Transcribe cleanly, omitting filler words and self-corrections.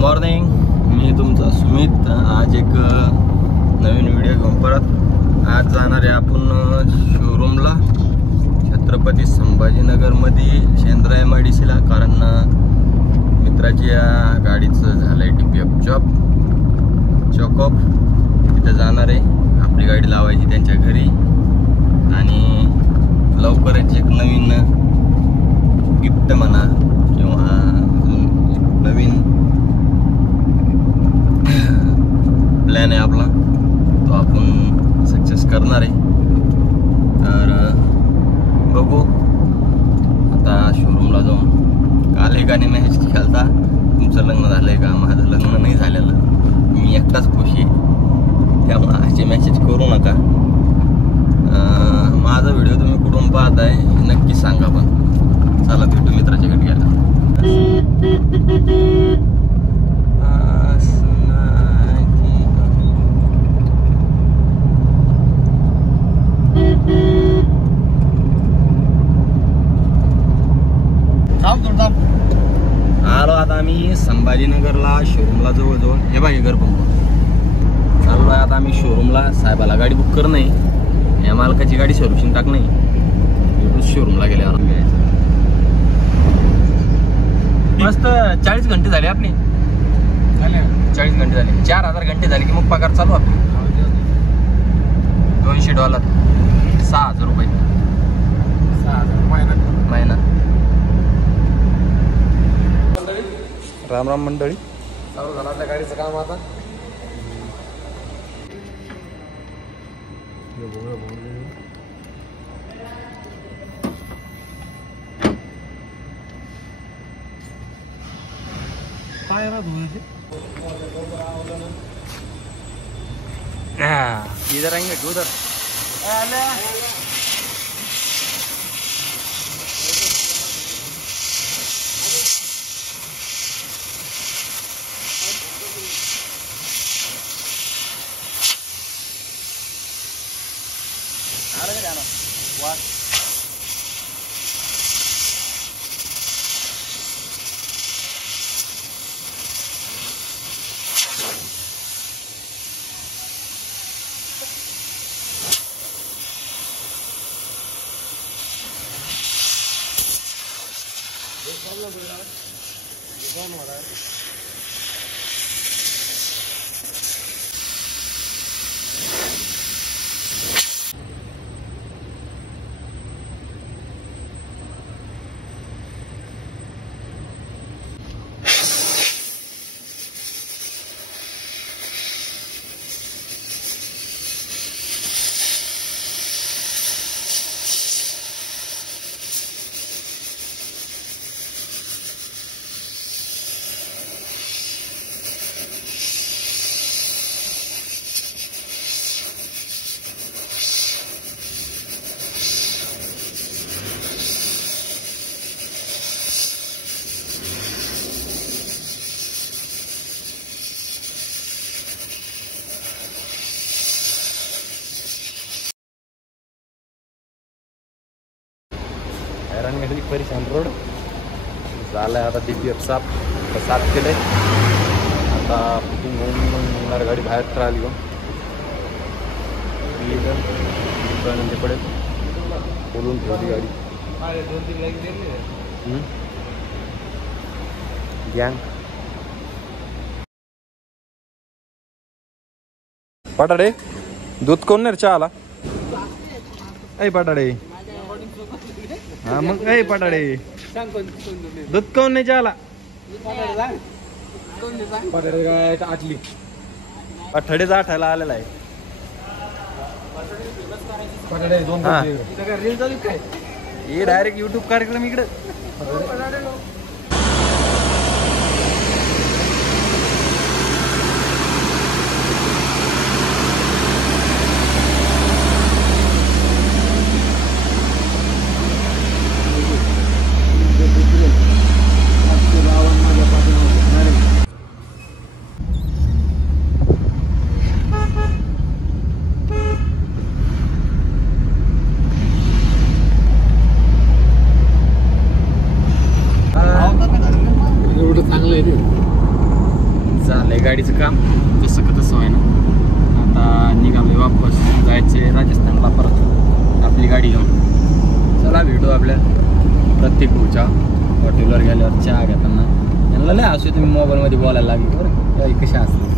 Morning, मी तुमचा सुमित. आज एक नवीन व्हिडिओ घेऊन परत आज जाणार आहे आपण शोरूमला छत्रपती संभाजीनगरमध्ये शेंद्रा MIDCला. कारण मित्राच्या गाडीचं झालं आहे DPF चॉकअप. तिथं जाणार आहे, आपली गाडी लावायची त्यांच्या घरी आणि लवकरच एक नवीन गिफ्ट म्हणा किंवा नवीन प्लॅन आहे आपला, तो आपण सक्सेस करणार आहे. तर बघू आता शोरूमला जाऊन. काल एकाने मेसेज केला, तुमचं लग्न झालंय का? माझं लग्न नाही झालेलं, मी एकटाच खुशी आहे, त्यामुळे असे मेसेज करू नका. माझा व्हिडिओ तुम्ही कुठून पाहताय नक्की सांगा. पण चला भेटू मित्राच्या घरी गेला. आलो आता आम्ही संभाजीनगरला शोरूमला जवळजवळ. हे बघा घर पंप चाललो आहे आता आम्ही शोरूमला. साहेबाला गाडी बुक करणं आहे, या मालकाची गाडी सर्व्हिसिंग टाक नाही. शोरूमला गेल्यावर मस्त 40 घंटे झाले आपले. 40 घंटे झाले, 4000 घंटे झाले की मग पगार चालू आपली. $200, 6000 रुपये महिना. राम राम मंडळी. चालू झालं आपल्या गाडीचं काम आता. इधर आएंगे उधर. हैरानगढ़ी परेशान रोड झालं आता. DPF साफ केलंय आता. फिटिंग होऊन गाडी बाहेर राहिली हो. नंतर पडेल बोलून ठेवली गाडी. गँग पटाडे दूध कोण नाही चहा आला. ऐ पटाडे, हा मग काय पटाडे दूध कोण नाही चहाला. आठवड्याचा आठायला आलेला आहे. हे डायरेक्ट YouTube कार्यक्रम इकडे. गाडीचं काम जसं का तसं आहे ना. आता निघालोय वापस जायचे राजस्थानला परत आपली गाडी घेऊन. चला भेटू आपल्या प्रत्येक भाऊच्या हॉटेलवर गेल्यावर चहा घेताना. यांना लय असू तुम्ही मोबाईलमध्ये बोलायला लागले बरं कशा असतात.